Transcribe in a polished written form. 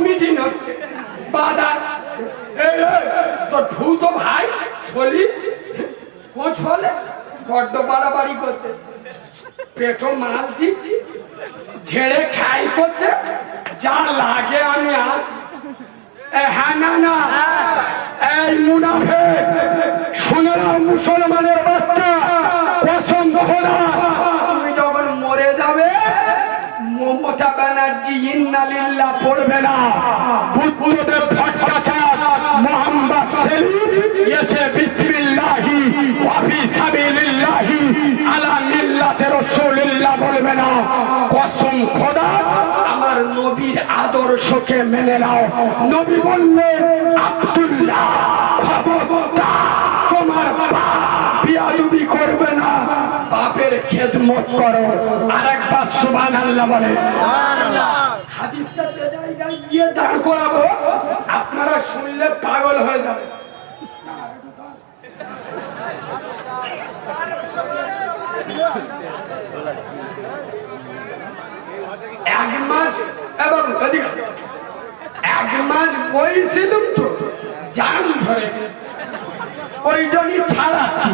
meeting হচ্ছে বাদার তো ঠুতো ভাই চলি কোচ হলে বড্ড বাড়াবাড়ি করতে পেটো মাছ দিচ্ছি ঝেড়ে খাই করতে যা লাগে আমি আসি হ্যাঁ না না এই মুনাফেক শুনে নাও মুসলমানের বাচ্চা কসম খোদা তুমি যখন মরে যাবে মমতা ব্যানার্জি ইন্না লিল্লাহ পড়বে না বুদ্ধদেব ভট্টাচার্য মোহাম্মদ সেলিম এসে বিসমিল্লাহি ওয়া ফি সাবিলিল্লাহি আলা মিল্লাতি রাসূলিল্লাহ বলবে না কসম খোদা আমার নবীর আদর্শকে মেনে নাও নবী বললেন আব্দুল্লাহ খবরদার তোমার বাপ বিয়াদবি করবে না বাপের খেদমত করো আরেকবার সুবহানাল্লাহ বলে সুবহানাল্লাহ হাদিসটা যে জায়গায় গিয়ে দাঁড় করাবো আপনারা শুনলে পাগল হয়ে যাবে এক মাস এবং এক মাস বইছিলাম তো জান ধরে ওই জন্যই ছাড়াচ্ছি